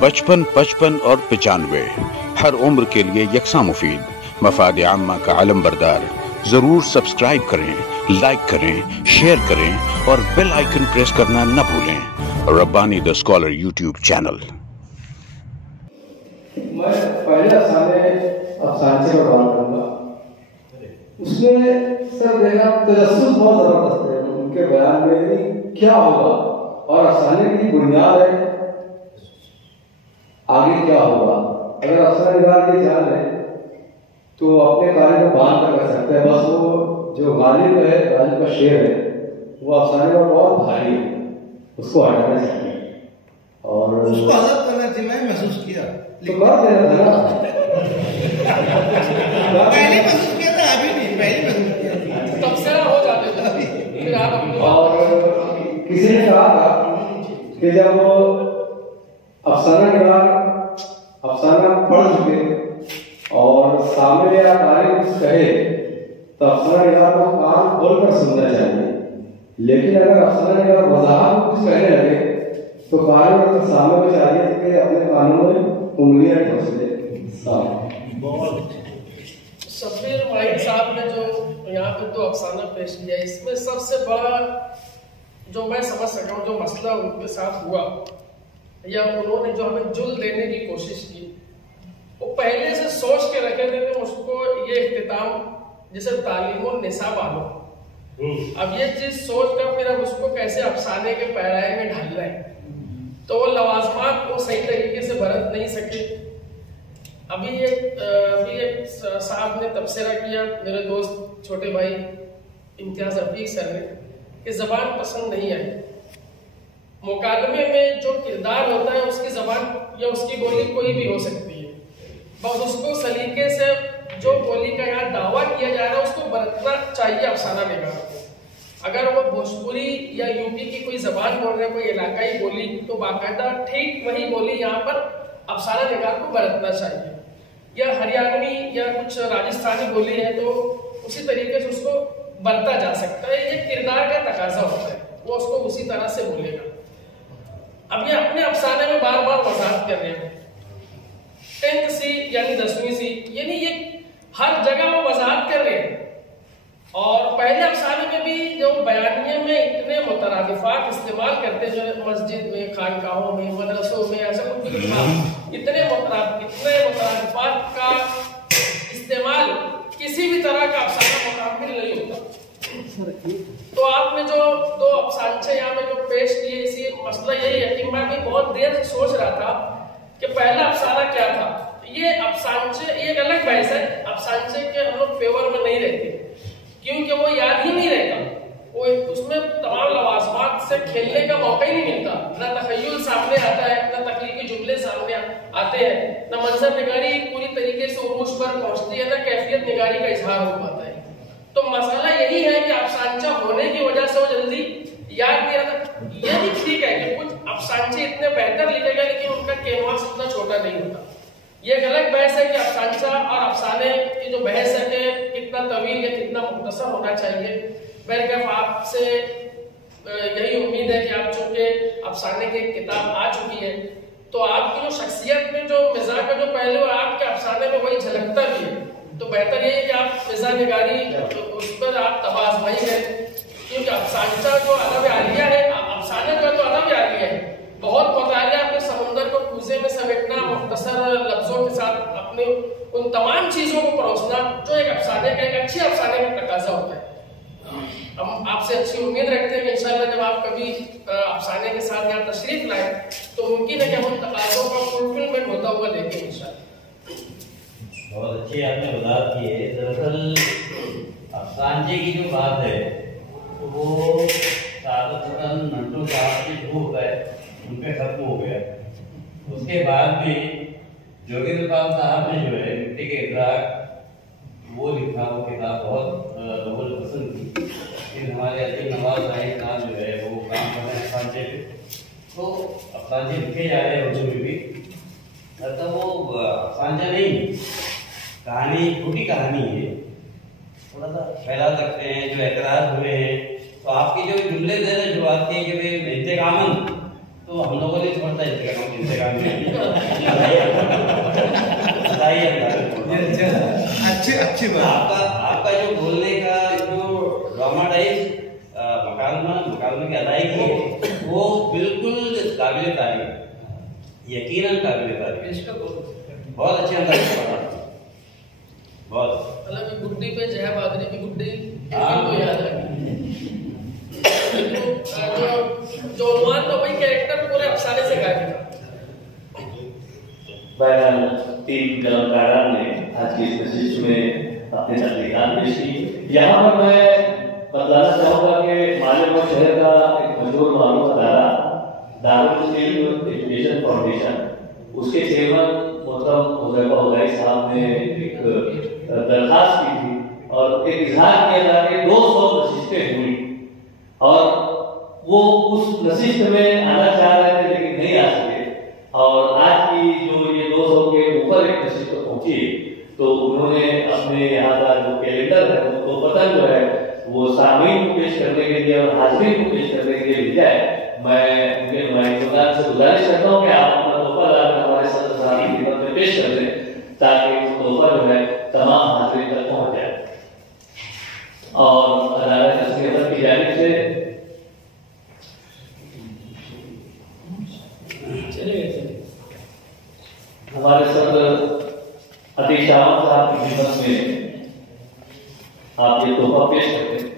बचपन, 55 और 95 हर उम्र के लिए यकसा मुफीद। मफाद आम्मा का आलम बरदार। जरूर सब्सक्राइब करें, लाइक करें, शेयर करें और बेल आइकन प्रेस करना न भूलें। Rabbani the scholar YouTube channel. मैं पहले अफसाने पर बात करूंगा। उसमें सर देखा तजस्सुस बहुत जबरदस्त है उनके बयान में क्या होगा और अफसाने की बुनियाद है आगे क्या होगा। अगर अफसाना निगार ये जान है तो अपने कार्य को बांध कर सकते हैं। बस वो जो गालिब है, गालिब का शेर है, वो अफसाने पर बहुत भारी है, उसको हटाना चाहिए और उसको आजाद करना चाहिए। मैं महसूस किया तो कर देना था पहले महसूस किया था, अभी नहीं, पहले महसूस किया था, तब से हो जाते थे फिर आप। और किसी ने कहा था कि जब वो अफसाना निगार अफसाना पढ़ चुके और सामने या तारीफ कुछ कहे तो अफसाना निगार को कान खोलकर सुनना चाहिए। लेकिन अगर अफसाना निगार वजाहत कुछ कहने लगे तो कारी और सामने को चाहिए कि अपने कानों में उंगलियां ठोस दे। शब्बीर वाहिद साहब ने जो यहाँ पे दो अफसाना पेश किया, इसमें सबसे बड़ा जो मैं समझ सका हूँ जो मसला उनके साथ हुआ या उन्होंने जो हमें जुल देने की कोशिश की, वो पहले से सोच के रखे थे कि उसको ये इख्तिताम जैसे तालीमुन निसा मानो। अब ये चीज सोच कर फिर अब उसको कैसे अफसाने के पैराए में ढाल रहे हैं, तो वो लवाजमात को सही तरीके से बरत नहीं सके। अभी एक साहब ने तबसरा किया, मेरे दोस्त छोटे भाई इम्तियाज रफीक सर ने, कि जबान पसंद नहीं आई। मुकालमे में जो किरदार होता है उसकी जबान या उसकी बोली कोई भी हो सकती है, बस उसको सलीके से जो बोली का यहाँ दावा किया जा रहा है उसको बरतना चाहिए अफसाना निगार को। अगर वो भोजपुरी या यूपी की कोई जबान बोल रहे हैं, कोई इलाकाई बोली, तो बाकायदा ठीक वही बोली यहाँ पर अफसाना निगार को बरतना चाहिए। या हरियाणवी या कुछ राजस्थानी बोली है तो उसी तरीके से उसको बरता जा सकता है। ये किरदार का तकाजा होता है, वो उसको उसी तरह से बोलेगा। अब ये अपने अफसाने में बार बार वजाहत कर रहे हैं 10th सी यानी 10वीं सी, यानी ये हर जगह वो वजाहत कर रहे हैं। और पहले अफसाने में भी जो बयानिए में इतने मुतरादिफात इस्तेमाल करते जो मस्जिद में, खानकाहों में, मदरसों में, ऐसा कुछ भी था, इतने मुतरादिफात का इस्तेमाल किसी भी तरह का अफसाना मुकाबिल नहीं होता। तो आपने जो दो अफसाने यहाँ में जो पेश किए, इसी मसला यही है कि मैं भी बहुत देर से सोच रहा था कि पहला अफसाना क्या था। ये अफसाने ये एक अलग बहस है, अफसाने के हम लोग फेवर में नहीं रहते क्योंकि वो याद ही नहीं रहता, वो उसमें तमाम लवाजमात से खेलने का मौका ही नहीं मिलता। न तखय्युल सामने आता है, न तख्लीकी जुमले सामने आते हैं, न मंजर निगारी पूरी तरीके से उरूज पर पहुंचती है, न कैफियत निगारी का इजहार हो पाता है। तो मसला यही है कि अफसाना होने की वजह से वो जल्दी याद नहीं आता। यह भी ठीक है कि कुछ अफसाने इतने बेहतर लिखेगा लेकिन उनका कैनवास इतना छोटा नहीं होता। ये एक अलग बहस है कि अफसाना और अफसाने की जो बहस है कि कितना तवील या कितना मुख्तसर होना चाहिए। बहरकैफ आपसे यही उम्मीद है कि आप चूंकि अफसाने की किताब आ चुकी है तो आपकी जो शख्सियत में जो मिजाज का जो पहलू है आपके अफसाने में वही झलकता भी है। तो बेहतर ये है कि आप मिजाज निगारी उस पर आप तबाज़ है, क्योंकि अफसाना जो अदब आलिया है, अफसाना जो है तो अदब आलिया है, बहुत मुतालिया अपने समुंदर को कूजे में समेटना, मुख्तसर लफ्जों के साथ अपने उन तमाम चीजों को परोसना जो एक अफसाने का, एक अच्छे अफसाने का तकाजा होता है। हम आपसे अच्छी उम्मीद रखते हैं कि इंशाल्लाह जब आप कभी अफसाने के साथ यहाँ तशरीफ लाए तो मुमकिन है कि हम तकाजों का फुलफिलमेंट होता हुआ देखें इंशाल्लाह। बहुत अच्छी आपने वजाहत की है। दरअसल अफसाने की जो बात है तो वो नंटू साहब की भूख है उन पे खत्म हो गया। उसके बाद भी जोगिंद्र पाल साहब ने जो है मिट्टी के इदराक वो लिखा, वो किताब बहुत लोगों ने पसंद की। लेकिन हमारे अजीम नवाज भाई साहब जो है वो काम कर रहे हैं अफसाने पे, तो अफसाने लिखे जा रहे हैं उर्दू में भी। मतलब वो अफसाना नहीं, कहानी छोटी कहानी है, थोड़ा सा फैला सकते हैं। जो एतराज हुए हैं तो आपकी जो जुमले जो आती है कि भाई इंतकामन, तो हम लोगों ने छोड़ता इंस्टाग्राम अच्छी बात। आपका जो बोलने का जो ड्रामाटाइज मकालमे की अदायगी है वो बिल्कुल काबिल तारीफ, यकीनन काबिल तारीफ, बहुत अच्छे अंदाज से पढ़ा, बहुत मतलब गुड्डी पे जय बादरी की गुड्डी को याद आ गई। जो अनुमान था वही कैरेक्टर पूरे अफसाने से गायब था। बहरहाल 3 कलाकारों ने आज की इस नशिश में अपने तहकीकात पेश की। यहाँ पर मैं बताना चाहूँगा कि मालेगांव शहर का एक मशहूर मालूम अदारा दारुल इल्म एजुकेशन फाउंडेशन, उसके चेयरमैन मोहतरम हुज़ैफा हुज़ैफी साहब ने एक दरखास्त की थी और एक इजहार किया था कि 200 नशिस्तें हुई और वो उस नशिस्त में आना चाह रहे थे लेकिन नहीं आ सके। और आज की जो ये 200 के ऊपर एक नशिस्त पहुंची तो उन्होंने अपने यहाँ का जो कैलेंडर है उसको पतन जो है वो सामईन को पेश करने के लिए और हाज़रीन को पेश करने के लिए भेजा है। मैं उनके नुमाइंदगान से गुजारिश करता हूँ कि आप अपना तोहफा लाकर हमारे सदर साहब की खिदमत में पेश कर दें ताकि वो तोहफा जो है तमाम हाज़रीन तक पहुँच जाए। और अदालत नसीहत की जानिब से हमारे सदर अतीश अहमद साहब की खिदमत में आप ये तोहफा पेश करते हैं।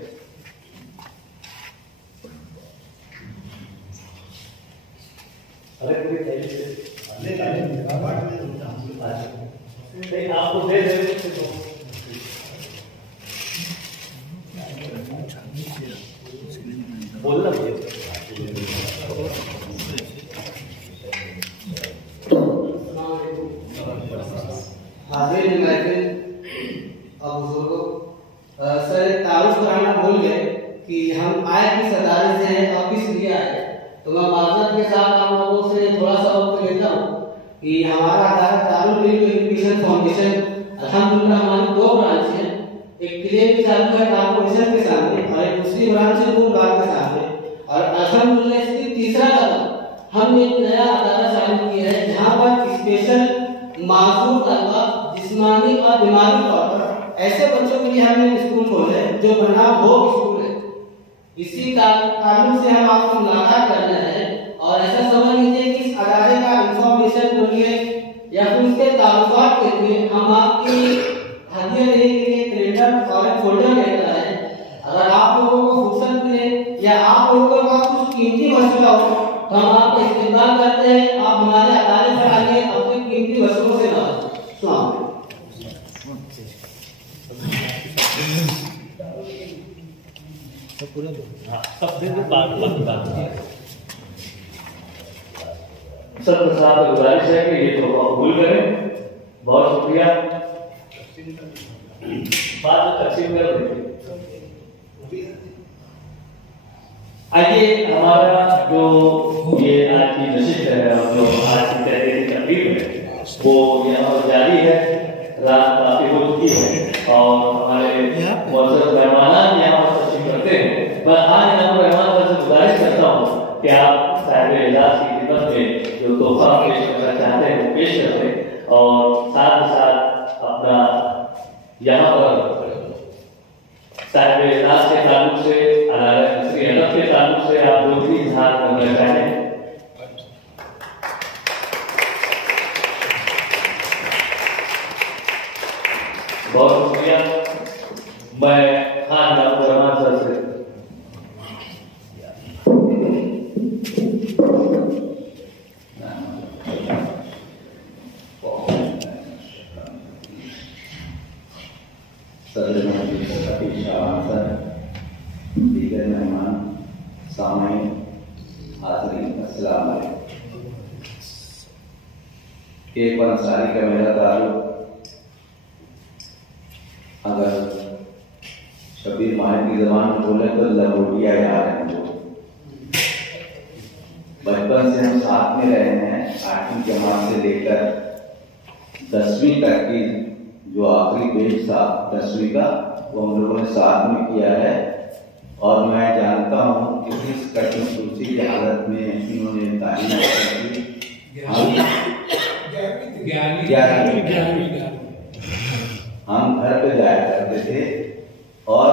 आपको दे बोलना हाजिर महफिल और बुजुर्गों, सर तारुफ कराना भूल गए कि हम आए किस अदालत से हैं और किस लिए आए। तो मैं माजरत के साथ आप लोगों से थोड़ा सा वक्त लेता हूँ कि हमारा अदालत दारुल इल्म एजुकेशन फाउंडेशन अल्हम्दुलिल्लाह हमारी 2 ब्रांच हैं। एक क्लियर भी चालू है कॉर्पोरेशन के सामने और एक दूसरी ब्रांच है नूरबाग के सामने। और अल्हम्दुलिल्लाह इसकी तीसरा कदम हमने एक नया अदालत चालू किया है जहाँ पर स्पेशल मासूम तलबा जिस्मानी और दिमागी तौर पर ऐसे बच्चों के लिए हमने स्कूल खोले हैं जो बना भोग स्कूल है। इसी कारण से हम आपसे मुलाकात कर रहे हैं और ऐसा समझ लीजिए कि इस अदारे का इंफॉर्मेशन के लिए या फिर उसके ताल्लुकात के लिए हम आपकी हदिया देने के लिए कैलेंडर और एक फोल्डर लेकर आए हैं। अगर आप लोगों को फुर्सत मिले या आप लोगों के पास कुछ कीमती वस्तुएं हो तो हम आपका इस्तेमाल करते हैं। आप हमारे अदारे पर आइए अपनी कीमती वस्तुओं से नवाजें। सदर साहब से गुजारिश है कि ये तो कबूल करें। बहुत शुक्रिया। बाद में तकसीम कर देंगे। आइए हमारा जो ये आज की नशिस्त है और जो आज की तहरीरी तकरीब है वो यहाँ जारी है। रात काफी हो चुकी है और हमारे मुअज़्ज़ज़ मेहमान यहाँ पर तशरीफ करते हैं। मैं आज यहाँ मेहमान से गुजारिश करता हूँ कि आप साहिब एजाज की खिदमत में जो तोहफा पेश करना चाहते हैं वो पेश कर दें और साथ ही साथ अपना यहाँ पर साहिब एजाज के ताल्लुक से अदालत नसरी अदब के ताल्लुक से आप जो भी इजहार करना चाहें। बहुत शुक्रिया। मैं खान रहमान सर से सदर दीगर मेहमान सामईन हाज़रीन अस्सलाम वालेकुम। एक अंसारी का मेरा ताल्लुक अगर शबीर माहिर की ज़बान में बोले तो लंगोटिया यार है। बचपन से हम साथ में रहे हैं। 8वीं जमात से लेकर 10वीं तक की जो आखिरी पेज था 10वीं का वो हम लोगों ने साथ में किया है और मैं जानता हूँ कि इस कठिन कुर्सी की हालत में इन्होंने तालीम हासिल की। हम घर पे जाया करते थे और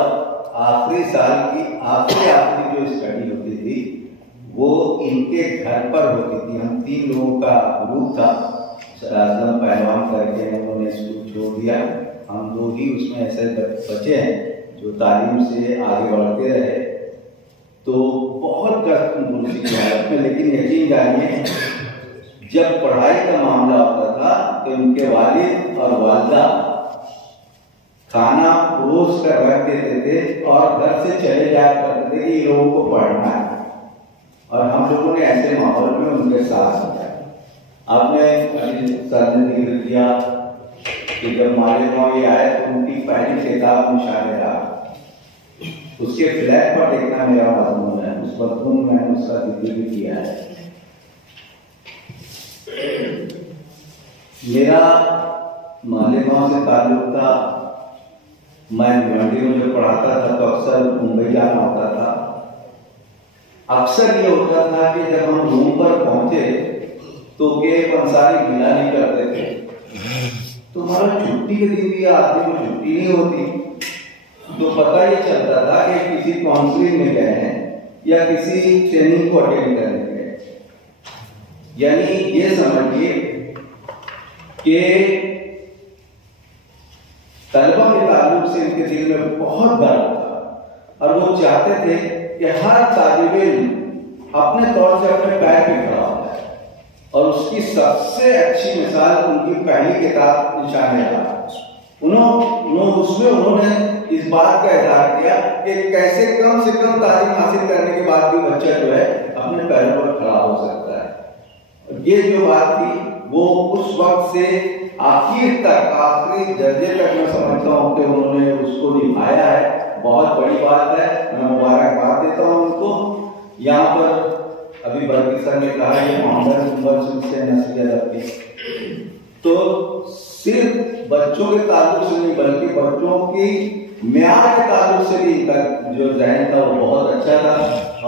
आखिरी साल की आखिरी जो स्टडी होती थी वो इनके घर पर होती थी। हम 3 लोगों का ग्रुप था, आश्रम पहलवान करके उन्होंने स्कूल छोड़ दिया। हम 2 ही उसमें ऐसे बचे हैं जो तालीम से आगे बढ़ते रहे। तो बहुत कष्ट कुर्सी की हालत में, लेकिन यकीन जानिए जब पढ़ाई का मामला होता था तो उनके वालिद और वालिदा खाना रोज कर रख देते थे और घर से चले जाया करते थे कि लोगों को पढ़ना है, और हम लोगों ने ऐसे माहौल में उनके साथ दिया। आपने सर ने जिक्र किया कि जब मालेगांव ये आए तो उनकी पहली किताब मुशाहिरा, उसके फ्लैग पर देखना मेरा मजमून है, उस मजमून में मैंने उसका जिक्र भी किया है। मेरा मालेगांव से ताल्लुक था। मैं भिवंडी में जब पढ़ाता था तो अक्सर मुंबई जाना होता था। अक्सर ये होता था कि जब हम रूम पर पहुंचे तो के अंसारी गिला नहीं करते थे, तो हमारा छुट्टी के दिन भी आदमी को छुट्टी नहीं होती, तो पता ही चलता था कि किसी काउंसलिंग में गए हैं या किसी ट्रेनिंग को अटेंड करने गए। यानी ये समझिए कि तलबा के ताल्लुक से इनके दिल में बहुत दर्द था और वो चाहते थे कि हर तालिब इल्म अपने तौर से अपने पैर पे खड़ा होता है, और उसकी सबसे अच्छी मिसाल उनकी पहली किताब निशानेरा। उन्होंने इस बात का इजहार किया कि कैसे कम से कम तालीम हासिल करने के बाद भी बच्चा जो है अपने पैरों पर खड़ा हो सकता है। ये जो बात थी वो उस वक्त से आखिर तक, आखिरी दर्जे तक मैं समझता हूँ कि उन्होंने उसको निभाया है। बहुत बड़ी बात है, मैं मुबारकबाद देता हूँ उनको। यहाँ पर अभी बल्कि सर ने कहा ये मोहम्मद से नस्ल अदब की, तो सिर्फ बच्चों के ताल्लुक से नहीं बल्कि बच्चों की म्यार के ताल्लुक से भी इनका जो ज़हन था वो बहुत अच्छा था।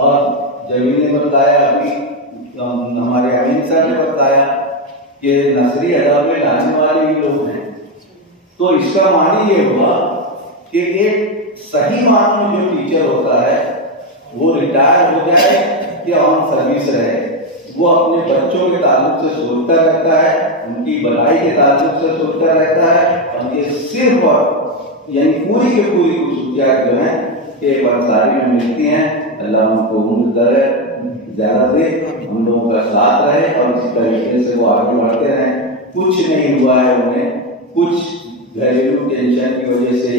और जमीन ने बताया, अभी हमारे अमीन सर ने बताया कि नसरी अदब में लाने वाले ही लोग हैं, तो इसका मानी ये हुआ कि एक सही मानों में जो टीचर होता है वो रिटायर हो जाए या ऑन सर्विस रहे, वो अपने बच्चों के ताल्लुक से सोचता रहता है, उनकी भलाई के ताल्लुक से सोचता रहता है। और ये सिर्फ और यानी पूरी की पूरी खुशूसियात जो है कि अंसारी में मिलती हैं। अल्लाह उनको उम्र दरे ज्यादा दे, हम लोगों का साथ रहे और इसी तरीके से वो आगे बढ़ते रहे। कुछ नहीं हुआ है उन्हें, कुछ घरेलू टेंशन की वजह से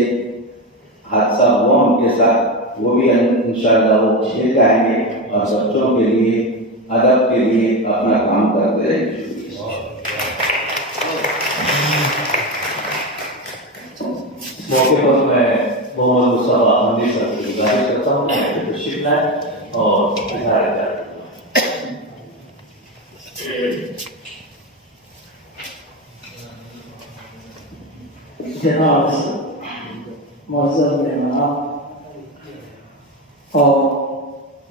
हादसा हुआ उनके साथ, वो भी इंशाअल्लाह वो झेल जाएंगे और बच्चों के लिए, अदब के लिए अपना काम करते रहे। मौके पर मैं मोहम्मद मुस्तफा अहमदी सर की गुजारिश करता हूँ तशरीफ लाएं और इज़हार करें। जनाब मुअज़्ज़ज़ मेहमान और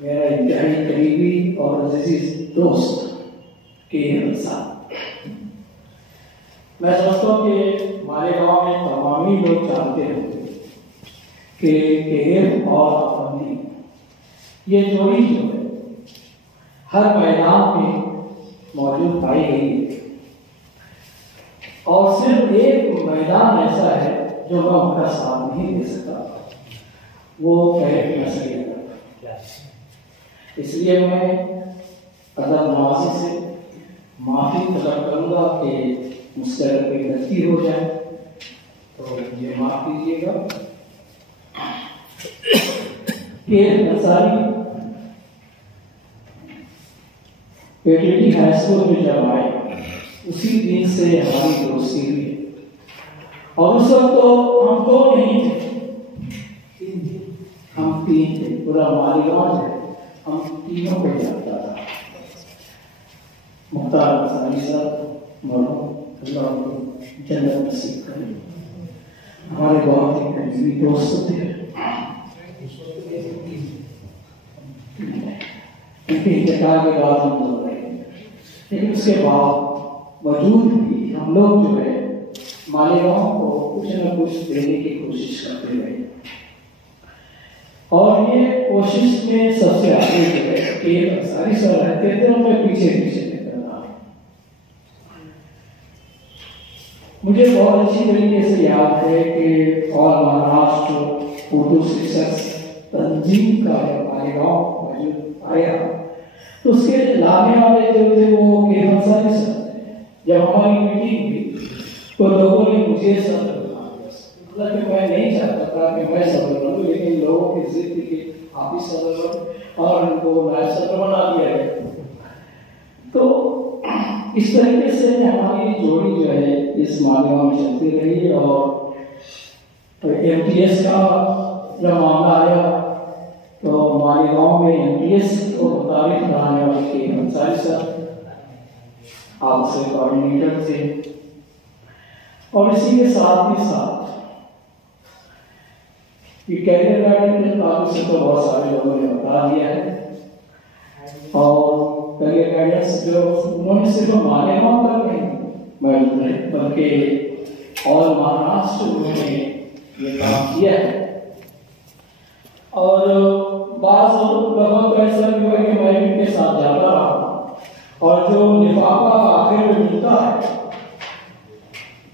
मेरा इंतहाई करीबी और अजीज दोस्त के इंसान, मैं समझता हूँ कि मालेगांव में तमामी लोग जानते होंगे कि केर और अफंदी ये जोड़ी जो है हर मैदान में मौजूद पाई गई है, और सिर्फ एक मैदान ऐसा है जो मैं उनका साथ नहीं दे सकता, वो कैद नस्री अदब। इसलिए मैं अदब नवाजी से माफ़ी तलब करूँगा कि मुझसे अगर कोई गलती हो जाए तो ये माफ़ कीजिएगा। केर अंसारी पेटीटी हाई स्कूल में जब आए उसी दिन से हमारी दोस्ती हुई, और उस वक्त तो हम 2 नहीं थे, हम 3 थे। पूरा मालेगांव है हम तीनों को जानता था। मुख्तार अंसारी साहब मरहूम, अल्लाह उनको जन्नत नसीब करे, हमारे बहुत ही करीबी दोस्त थे। इंतकाल के बाद हम लोग रहे, लेकिन उसके बावजूद भी हम लोग जो है मालेगांव को कुछ न कुछ देने की कोशिश करते रहे। और ये कोशिश में सबसे आगे जो है कि अंसारी सर रहते थे, उनमें पीछे पीछे निकलना। मुझे बहुत अच्छी तरीके से याद है कि ऑल महाराष्ट्र उर्दू शिक्षक तंजीम का मालेगांव मौजूद आया, तो उसके लाने वाले जो थे वो के अंसारी सर थे। जब हमारी मीटिंग हुई तो लोगों ने मुझे सर मतलब कि मैं नहीं चाहता था कि मैं सदर बनूं, लेकिन लोगों की जिद थी कि आप ही सदर बनो और उनको नायब सदर बना दिया गया। तो इस तरीके से हमारी जोड़ी जो है इस मालेगांव में चलती रही। और एमटीएस का जब मामला आया तो मालेगांव में एमटीएस को मुताबिक बनाने वाले के अंसारी सर आपसे कोऑर्डिनेटर थे। और इसी के साथ ही साथ ये कैरियर गाइडेंस के ताल्लुक से तो बहुत सारे लोगों ने बता दिया है। और कैरियर गाइडेंस जो उन्होंने सिर्फ मालेगांव तक नहीं बल्कि और महाराष्ट्र उन्होंने ये काम किया है। और बात बहुत ऐसा भी हुआ कि मैं इनके साथ जाता रहा और जो लिफाफा आखिर में मिलता है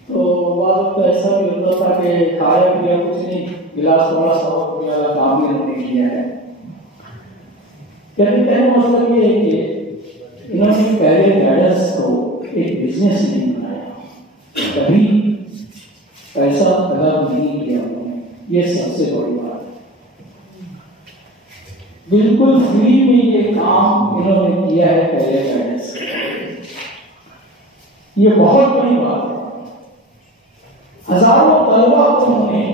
तो वह ऐसा भी होता था कि खाया पिया कुछ नहीं, गिलास थोड़ा सा काम भी हमने किया है। कहने मतलब ये है कि इन्होंने पहले गाइडेंस को एक बिजनेस नहीं बनाया, कभी पैसा तलब नहीं किया उन्होंने, ये सबसे बड़ी बात है। बिल्कुल फ्री में ये काम इन्होंने किया है पहले गाइडेंस, ये बहुत बड़ी बात है। हजारों तलबा को उन्होंने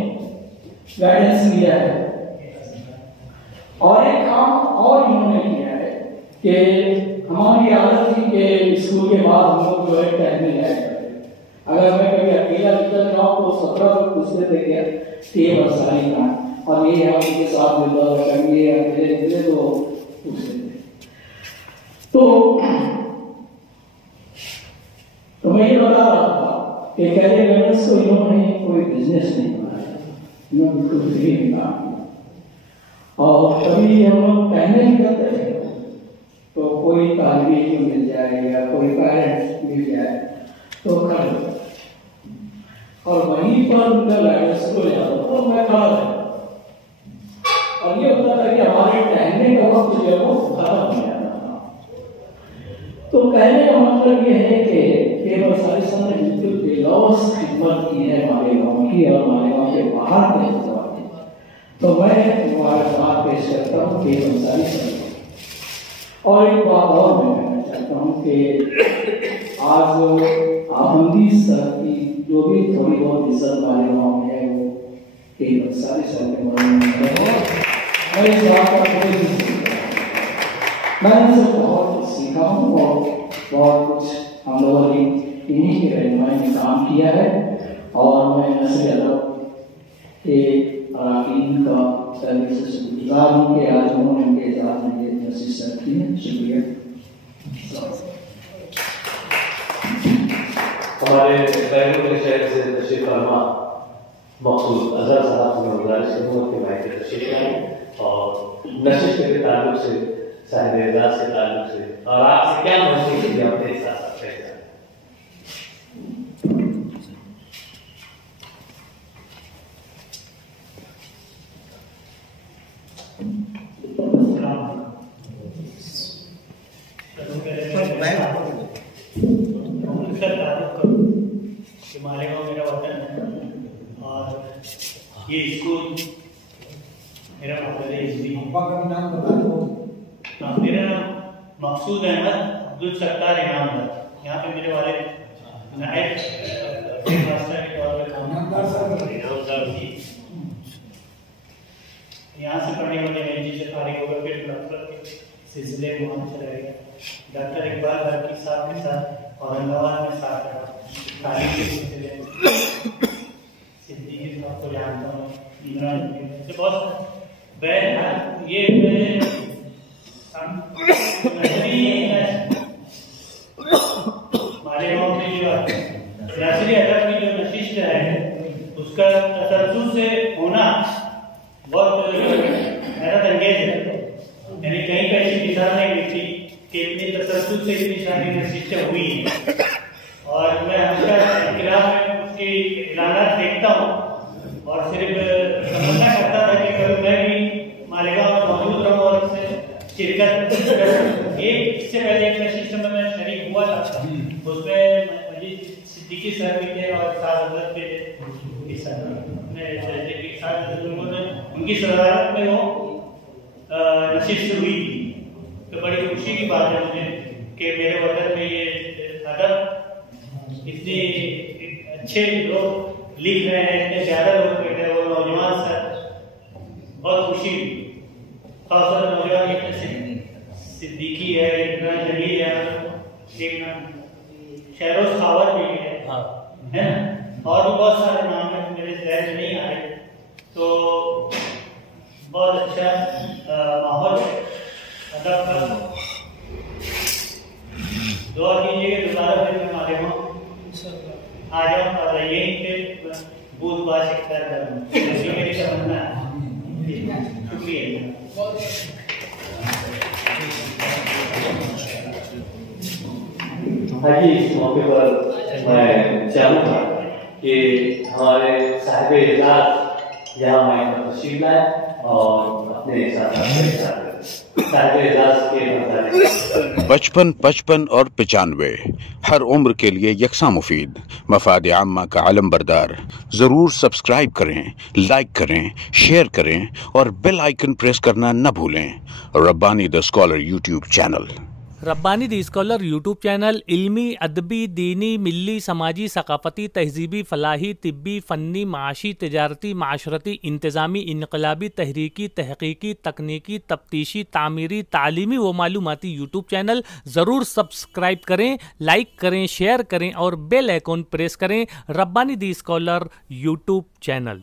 गाइडेंस दिया है। और एक काम और इन्होंने किया है कि हमारी आदत थी कि स्कूल के बाद हम लोग जो है टहलने जाया करते। अगर मैं कभी अकेला निकल जाऊँ तो 17 लोग पूछते थे क्या ये अंसारी का, और ये हम उनके साथ मिलता हुआ कभी अकेले निकले तो पूछते थे। तो मैं ये बता रहा था कि कैरियर गाइडेंस को इन्होंने कोई बिजनेस नहीं बनाया, इन्होंने बिल्कुल फ्री में काम किया। और कभी हम लोग पहले ही करते थे तो कोई तालिबी इल्म मिल जाए या कोई पेरेंट्स मिल जाए तो खड़े और वहीं पर उनका गाइडेंस को ले जाता तो मैं खड़ा था। और ये होता था कि हमारे टहलने का वक्त जो है वो खत्म हो जाता था। तो कहने का मतलब ये है कि केवल सारी समय बिल्कुल बेलौस खिदमत की है मालेगांव की और मालेगांव के बाहर के खिदमत की। तो मैं मुबारकबाद पेश करता हूँ केवल सारी समय। और एक बात और मैं कहना चाहता हूँ कि आज आबंदी सर की जो भी थोड़ी बहुत इज्जत मालेगांव में है वो केवल सारी सर के बारे में मैं इस बात का कोई नहीं सीखा, मैंने से बहुत कुछ सीखा हूँ और बहुत कुछ हम लोगों ने इन्हीं के रहनुमाई में काम किया है। और मैं नस्ल अदब के अरकान का पहले से शुक्रगुजार हूँ कि आज उन्होंने उनके इजाज़त में ये नसीहत की है। शुक्रिया। हमारे बैरून के शहर से तशरीफ फरमा मकसूद अजहर साहब ने गुजारिश करूँगा कि भाई के तशरीफ लाएं और नशिश के ताल्लुक से साहिब एजाज के ताल्लुक से और आपसे क्या महसूस किया अपने साथ मालेगांव मेरा वतन है और ये स्कूल मेरा नाम बता दो। मेरा नाम मकसूद अहमद अब्दुल सत्तार इनामदार। यहाँ पे मेरे वाले नायब मास्टर के तौर पर काम इनामदार थी। यहाँ से पढ़ने वाले मेरी से फारिग होकर फिर नफरत के सिलसिले में वहाँ चला गया। डॉक्टर इकबाल हरकी साहब के साथ औरंगाबाद में साथ रहा। तारीख के सिलसिले में सिद्दीकी साहब को जानता हूँ, इमरान से बहुत नर्सरी अदब की जो नशिस्त है उसका तसलसल से होना बहुत हैरत अंगेज है। यानी कहीं पर ऐसी मिसाल नहीं मिलती कि इतनी तसलसल से इतनी सारी नशिस्तें हुई हैं। और मैं हमेशा इनकलाब में उसकी ऐलानात देखता हूँ और सिर्फ तमन्ना करता था कि कभी मैं भी मालेगांव में मौजूद रहूँ और उससे शिरकत करूँ। इससे पहले एक नशिस्त में मैं शरीक हुआ था, उसमें मजीद सिद्दीकी सर भी थे और साथ हजरत भी थे। उनकी सदारत में वो नशिस्त हुई थी। तो बड़ी खुशी की बात है मुझे कि मेरे वतन में ये अदब इतने अच्छे लोग लिख रहे हैं, इतने ज़्यादा लोग बैठे हैं, वो नौजवान सर बहुत खुशी हुई। खासतौर पर नौजवान इतने सिद्दीकी है, इतना जलील है, एक शहरोज खावर भी है ना, और भी बहुत सारे नाम है मेरे जहन में नहीं आए। तो बहुत अच्छा माहौल है अदब का। दुआ कीजिएगा दोबारा फिर मैं मालेगांव आ जाऊँ और यहीं पे बूथ बात इख्तियार करूँ, ऐसी मेरी तमन्ना है। शुक्रिया। हाँ जी, इस मौके पर मैं चाहूँगा कि हमारे साहिब एजाज यहाँ हमारे तशरीफ लाए और अपने साहिब एजाज के बचपन 55 और 95 हर उम्र के लिए यकसा मुफीद मफाद आम्मा का आलम बरदार। जरूर सब्सक्राइब करें, लाइक करें, शेयर करें और बेल आइकन प्रेस करना न भूलें। Rabbani the scholar YouTube channel. Rabbani the scholar YouTube channel इल्मी, अदबी, दीनी, मिली, समाजी, सकाफती, तहजीबी, फलाही, तिब्बी, फ़न्नी, माशी, तिजारती, माशरती, इंतज़ामी, इनकलाबी, तहरीकी, तहकीकी, तकनीकी, तफ्तीशी, तामीरी, तालीमी व मालूमाती यूट्यूब चैनल। ज़रूर सब्सक्राइब करें, लाइक करें, शेयर करें और बेल आइकन प्रेस करें। Rabbani the scholar YouTube channel.